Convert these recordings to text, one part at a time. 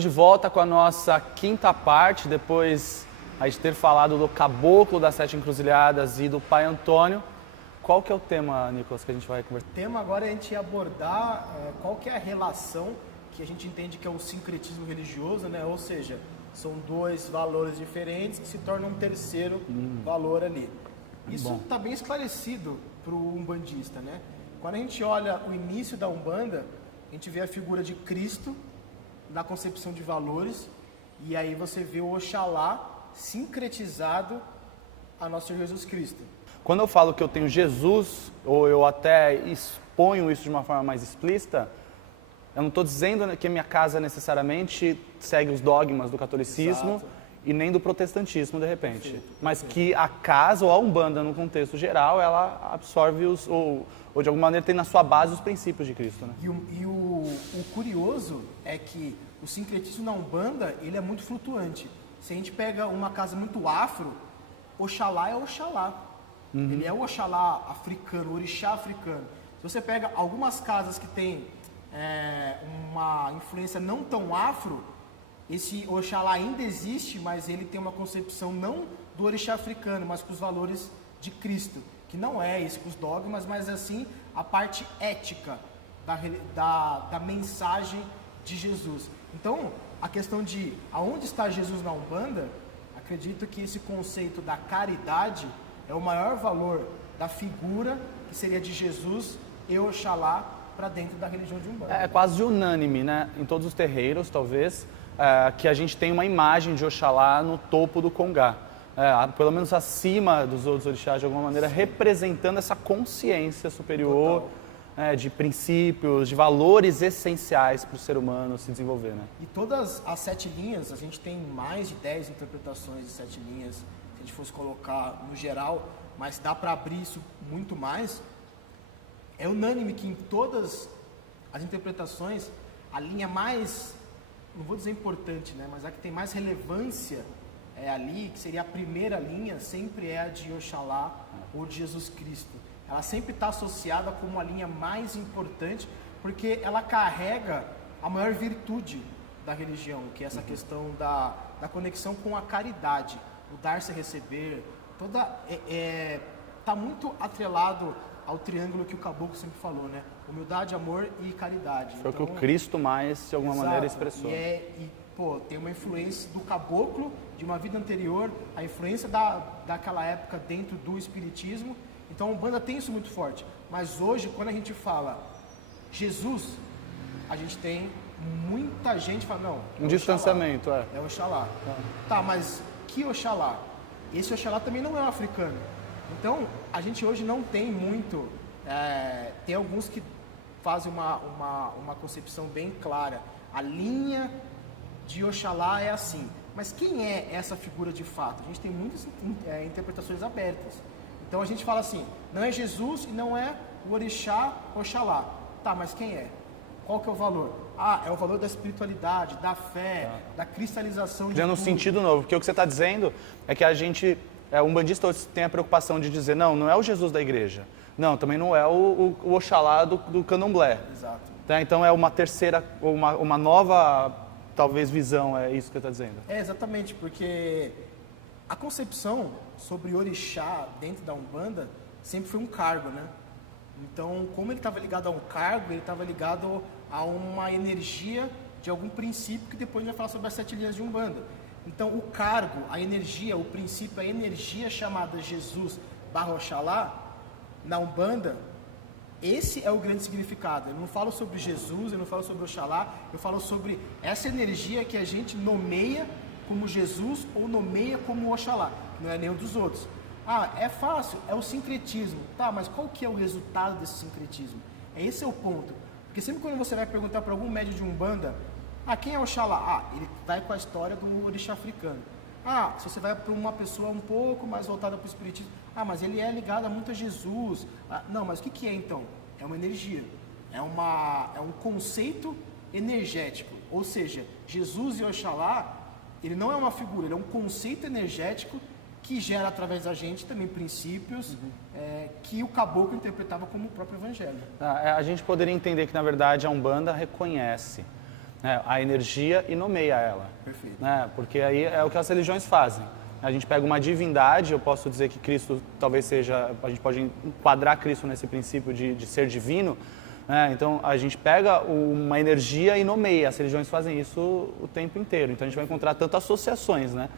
Estamos de volta com a nossa quinta parte, depois de ter falado do Caboclo das Sete Encruzilhadas e do Pai Antônio. Qual que é o tema, Nicolas, que a gente vai conversar? O tema agora é a gente abordar qual que é a relação que a gente entende que é o sincretismo religioso, né? Ou seja, são dois valores diferentes que se tornam um terceiro valor ali. Isso está bem esclarecido para o umbandista, né? Quando a gente olha o início da Umbanda, a gente vê a figura de Cristo na concepção de valores, e aí você vê o Oxalá sincretizado a nosso Senhor Jesus Cristo. Quando eu falo que eu tenho Jesus, ou eu até exponho isso de uma forma mais explícita, eu não estou dizendo que a minha casa necessariamente segue os dogmas do catolicismo. Exato. E nem do protestantismo, de repente. Perfeito. Mas que a casa ou a Umbanda, no contexto geral, ela absorve ou de alguma maneira tem na sua base os princípios de Cristo. Né? E o curioso é que o sincretismo na Umbanda, ele é muito flutuante. Se a gente pega uma casa muito afro, Oxalá é Oxalá. Ele é o Oxalá africano, o orixá africano. Se você pega algumas casas que têm uma influência não tão afro, esse Oxalá ainda existe, mas ele tem uma concepção não do orixá africano, mas com os valores de Cristo, que não é isso com os dogmas, mas assim a parte ética da mensagem de Jesus. Então, a questão de aonde está Jesus na Umbanda, acredito que esse conceito da caridade é o maior valor da figura que seria de Jesus e Oxalá para dentro da religião de Umbanda. É quase unânime, né? Em todos os terreiros, talvez, que a gente tem uma imagem de Oxalá no topo do congá. Pelo menos acima dos outros orixás, de alguma maneira, sim, representando essa consciência superior, de princípios, de valores essenciais para o ser humano se desenvolver. Né? E todas as 7 linhas, a gente tem mais de 10 interpretações de 7 linhas, se a gente fosse colocar no geral, mas dá para abrir isso muito mais. É unânime que em todas as interpretações, a linha mais, não vou dizer importante, né, mas a que tem mais relevância ali, que seria a primeira linha, sempre é a de Oxalá ou de Jesus Cristo. Ela sempre está associada como a linha mais importante, porque ela carrega a maior virtude da religião, que é essa questão da conexão com a caridade, o dar-se a receber, está muito atrelado ao triângulo que o Caboclo sempre falou, né? Humildade, amor e caridade. Foi então, o que o Cristo mais, de alguma maneira, expressou. Tem uma influência do Caboclo, de uma vida anterior, a influência daquela época dentro do Espiritismo. Então, a Umbanda tem isso muito forte. Mas hoje, quando a gente fala Jesus, a gente tem muita gente que fala, não, um distanciamento, é Oxalá. Tá, mas que Oxalá? Esse Oxalá também não é um africano. Então, a gente hoje não tem muito, tem alguns que fazem uma concepção bem clara. A linha de Oxalá é assim. Mas quem é essa figura de fato? A gente tem muitas interpretações abertas. Então, a gente fala assim, não é Jesus e não é o orixá Oxalá. Tá, mas quem é? Qual que é o valor? É o valor da espiritualidade, da fé, da cristalização de criando um sentido novo, porque o que você está dizendo é que a gente... O umbandista tem a preocupação de dizer, não é o Jesus da igreja. Não, também não é o Oxalá do candomblé. Exato. Tá? Então é uma terceira, uma nova, talvez, visão, é isso que você está dizendo. Exatamente, porque a concepção sobre orixá dentro da Umbanda sempre foi um cargo, né? Então, como ele estava ligado a um cargo, ele estava ligado a uma energia de algum princípio, que depois a gente vai falar sobre as 7 linhas de Umbanda. Então, o cargo, a energia, o princípio, a energia chamada Jesus / Oxalá, na Umbanda, esse é o grande significado. Eu não falo sobre Jesus, eu não falo sobre Oxalá, eu falo sobre essa energia que a gente nomeia como Jesus ou nomeia como Oxalá, não é nenhum dos outros. É fácil, é o sincretismo. Tá, mas qual que é o resultado desse sincretismo? Esse é o ponto. Porque sempre quando você vai perguntar para algum médium de Umbanda, quem é Oxalá? Ele vai com a história do orixá africano. Se você vai para uma pessoa um pouco mais voltada para o espiritismo, mas ele é ligado muito a Jesus. Não, mas o que é então? É uma energia. É um conceito energético. Ou seja, Jesus e Oxalá, ele não é uma figura, ele é um conceito energético que gera através da gente também princípios que o Caboclo interpretava como o próprio Evangelho. A gente poderia entender que, na verdade, a Umbanda reconhece a energia e nomeia ela. Perfeito. Né? Porque aí é o que as religiões fazem. A gente pega uma divindade, eu posso dizer que Cristo talvez seja, a gente pode enquadrar Cristo nesse princípio de ser divino, né? Então a gente pega uma energia e nomeia, as religiões fazem isso o tempo inteiro. Então a gente vai encontrar tanto associações, né?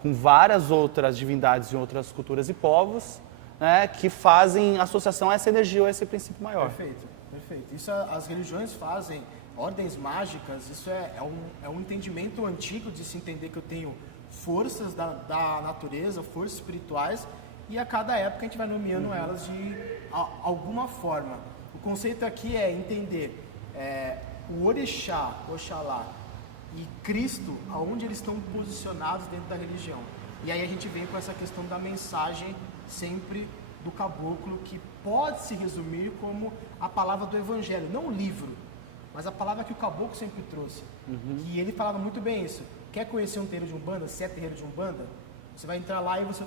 Com várias outras divindades em outras culturas e povos, né? Que fazem associação a essa energia ou a esse princípio maior. Perfeito, perfeito. Isso as religiões fazem, ordens mágicas, isso é um entendimento antigo de se entender que eu tenho forças da natureza, forças espirituais, e a cada época a gente vai nomeando elas de alguma forma. O conceito aqui é entender o Orixá, Oxalá e Cristo, aonde eles estão posicionados dentro da religião. E aí a gente vem com essa questão da mensagem sempre do caboclo, que pode se resumir como a palavra do evangelho, não o livro, mas a palavra que o caboclo sempre trouxe. E ele falava muito bem isso. Quer conhecer um terreiro de Umbanda, se é terreiro de Umbanda, você vai entrar lá e você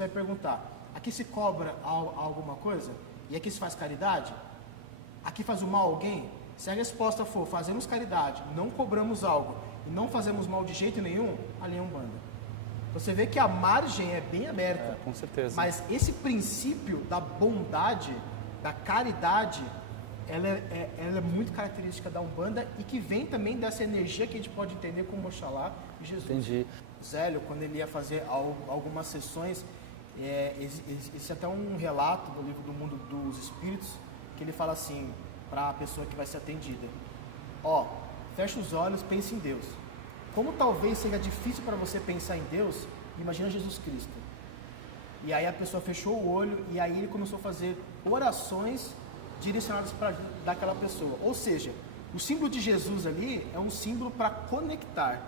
vai perguntar: aqui se cobra alguma coisa? E aqui se faz caridade? Aqui faz o mal a alguém? Se a resposta for: fazemos caridade, não cobramos algo e não fazemos mal de jeito nenhum, ali é Umbanda. Você vê que a margem é bem aberta. Com certeza. Mas esse princípio da bondade, da caridade, ela é muito característica da Umbanda e que vem também dessa energia que a gente pode entender como Oxalá e Jesus. Entendi. Zélio, quando ele ia fazer algumas sessões, existe até um relato do livro do Mundo dos Espíritos, que ele fala assim para a pessoa que vai ser atendida: fecha os olhos, pense em Deus. Como talvez seja difícil para você pensar em Deus, imagina Jesus Cristo. E aí a pessoa fechou o olho e aí ele começou a fazer orações direcionadas para daquela pessoa. Ou seja, o símbolo de Jesus ali é um símbolo para conectar.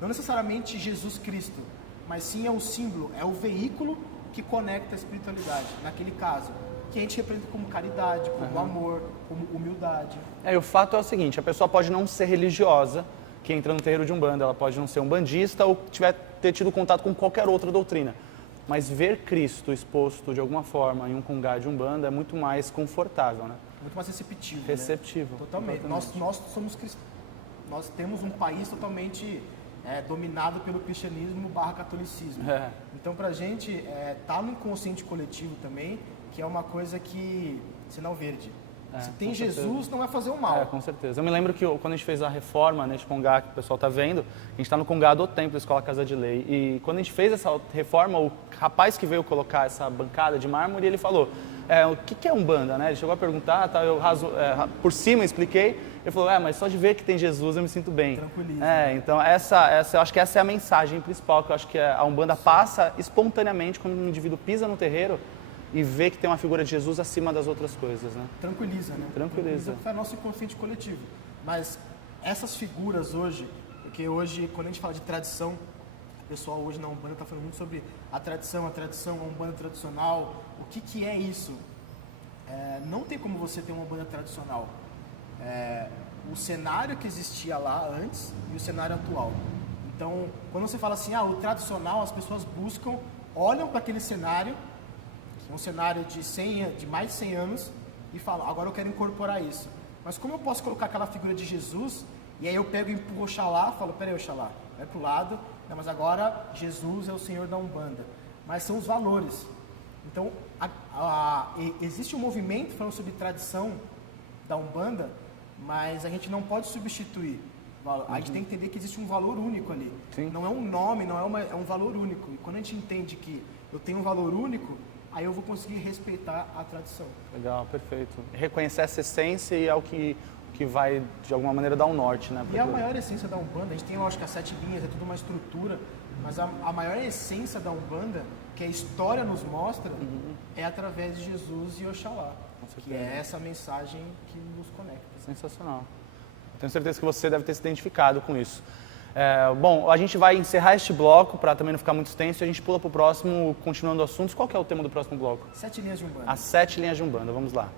Não necessariamente Jesus Cristo, mas sim é o símbolo, é o veículo que conecta a espiritualidade. Naquele caso, que a gente representa como caridade, como amor, como humildade. E o fato é o seguinte: a pessoa pode não ser religiosa, que entra no terreiro de Umbanda, ela pode não ser umbandista ou ter tido contato com qualquer outra doutrina. Mas ver Cristo exposto de alguma forma em um congá de Umbanda é muito mais confortável, né? Muito mais receptivo. Receptivo. Né? Totalmente. Nós somos cristãos. Nós temos um país totalmente dominado pelo cristianismo / catolicismo. Então, pra gente, tá no inconsciente coletivo também, que é uma coisa que, sinal verde. Se tem Jesus, não vai fazer o mal. Com certeza. Eu me lembro que quando a gente fez a reforma neste congá que o pessoal está vendo, a gente está no congá do Templo, Escola Casa de Lei. E quando a gente fez essa reforma, o rapaz que veio colocar essa bancada de mármore, ele falou: o que é Umbanda, né? Ele chegou a perguntar, tá, eu por cima expliquei. Ele falou: mas só de ver que tem Jesus eu me sinto bem. Tranquiliza. Então eu acho que essa é a mensagem principal, que eu acho que a Umbanda passa espontaneamente quando um indivíduo pisa no terreiro e vê que tem uma figura de Jesus acima das outras coisas, né? Tranquiliza, né? Tranquiliza. É nosso inconsciente coletivo. Mas essas figuras hoje, porque hoje, quando a gente fala de tradição, o pessoal hoje na Umbanda está falando muito sobre a tradição, a Umbanda tradicional. O que é isso? Não tem como você ter uma Umbanda tradicional. O cenário que existia lá antes e o cenário atual. Então, quando você fala assim, o tradicional, as pessoas buscam, olham para aquele cenário, um cenário de mais de 100 anos, e falam: agora eu quero incorporar isso. Mas como eu posso colocar aquela figura de Jesus, e aí eu pego e empurro Oxalá, falo: peraí, Oxalá, vai pro lado, mas agora Jesus é o Senhor da Umbanda. Mas são os valores. Então, existe um movimento falando sobre tradição da Umbanda, mas a gente não pode substituir. A gente tem que entender que existe um valor único ali. Sim. Não é um nome, é um valor único. E quando a gente entende que eu tenho um valor único, aí eu vou conseguir respeitar a tradição. Legal, perfeito. Reconhecer essa essência e é o que vai, de alguma maneira, dar um norte, né? E a maior essência da Umbanda, a gente tem, lógico, as 7 linhas, é tudo uma estrutura, mas a maior essência da Umbanda, que a história nos mostra, é através de Jesus e Oxalá. Que é essa mensagem que nos conecta. Sensacional. Tenho certeza que você deve ter se identificado com isso. Bom, a gente vai encerrar este bloco para também não ficar muito extenso e a gente pula para o próximo, continuando assuntos. Qual que é o tema do próximo bloco? 7 linhas de Umbanda. As 7 linhas de Umbanda, vamos lá.